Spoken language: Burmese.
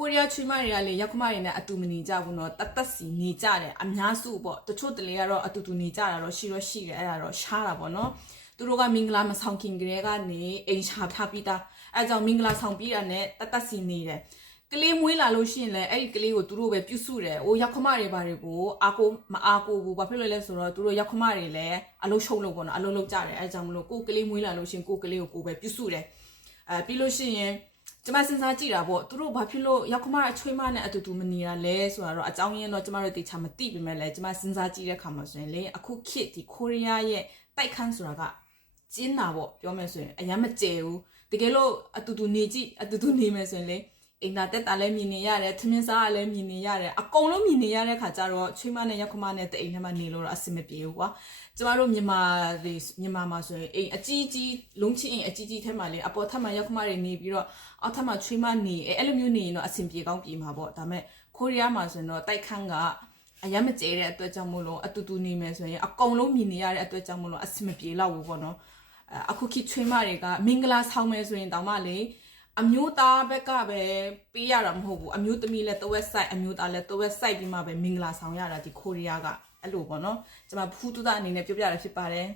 Korea ချွေးမတွေကလေရောက်ခမတွေနဲ့အတူမနေကြဘူးနော်တတ်စီနေကြတယ်အများစုပေါ့တချို့တလေကတော့အတူတူနေကြတာတော့ရှိတယ်အဲ့ဒါတော့ရှားတာပေါ့နော်သူတို့ကမင်္ဂလာမဆောင်ခင်ကလေးကနေအိမ်ရှာထားပြီးသားအဲကြောင့်မင်္ဂလာဆောင်ပြီးတာနဲ့တတ်စီနေတယ်ကလေးမွေးလာလို့ရှိရင်လည်းအဲ့ဒီကလေးကိုသူတို့ပဲပြုစုတယ်။အိုးရောက်ခမတွေဘာတွေကိုအာကိုမအားကိုဘူးဘာဖြစ်လို့လဲဆိုတော့သူတို့ရောက်ခမတွေလည်းအလုံးရှုံလို့ပေါ့နော်အလုံးလုံးကြတယ်အဲကြောင့်မလို့ကိုကလေးမွေးလာလို့ရှိရင်ကိုကလေးကိုပဲပြုစုတယ်။ပြီးလို့ရှိရင်ကျမစဉ်းစားကြည့်တာပေါ့သူတို့ဘာဖြစ်လို့ရောက်ခမအချွေးမနဲ့အတူတူမနေတာလဲဆိုတာတော့အကြောင်းရင်းတော့ကျမတို့တေချာမသိပေမဲ့လည်းကျမစဉ်းစားကြည့်တဲ့အခါမှာဆိုရင်လေအခုခေတ်ဒီကိုရီးယားရဲ့တိုက်ခန်းဆိုတာကကျင်းတာပေါ့ပြောမယ်ဆိုရင်အရင်မကျဲဘူးတကယ်လို့အတူတူနေကြည့်အတူတူနေမယ်ဆိုရင်လေအိမ်သာတက်တာလည်းမြင်နေရတယ်ထမင်းစားလည်းမြင်နေရတယ်အကုန်လုံးမြင်နေရတဲ့ခါကျတော့ချွေးမနဲ့ရောက်ခမနဲ့တအိမ်ထဲမှာနေလို့တော့အဆင်မပြေဘူးကွာကျမတို့မြန်မာမှာဆိုရင်အိမ်အကြီးကြီးလုံးချင်းအိမ်အကြီးကြီးထဲမှာလေအပေါ်ထပ်မှာရောက်ခမတွေနေပြီးတော့အောက်ထပ်မှာချွေးမနေအဲ့လိုမျိုးနေရင်တော့အဆင်ပြေကောင်းပြေမှာပေါ့ဒါပေမဲ့ကိုရီးယားမှာဆိုရင်တော့တိုက်ခန်းကအရင်မကျဲတဲ့အတွက်ကြောင့်မို့လို့အတူတူနေမယ်ဆိုရင်အကုန်လုံးမြင်နေရတဲ့အတွက်ကြောင့်မို့လို့အဆင်မပြေတော့ဘူးပေါ့နော်အခုခေတ်ချွေးမတွေကမင်္ဂလာဆောင်မယ်ဆိုရင်တောင်မှလေအမျိုးသားဘက်ကပဲပေးရတာမဟုတ်ဘူးအမျိုးသမီးလည်းတဝက်ဆိုင်အမျိုးသားလည်းတဝက်ဆိုင်ပြီးမှပဲမင်္ဂလာဆောင်ရတာဒီကိုရီးယားကအဲ့လိုပေါ့နော်ကျွန်မဖူးတူတာအနေနဲ့ပြောပြတာဖြစ်ပါတယ်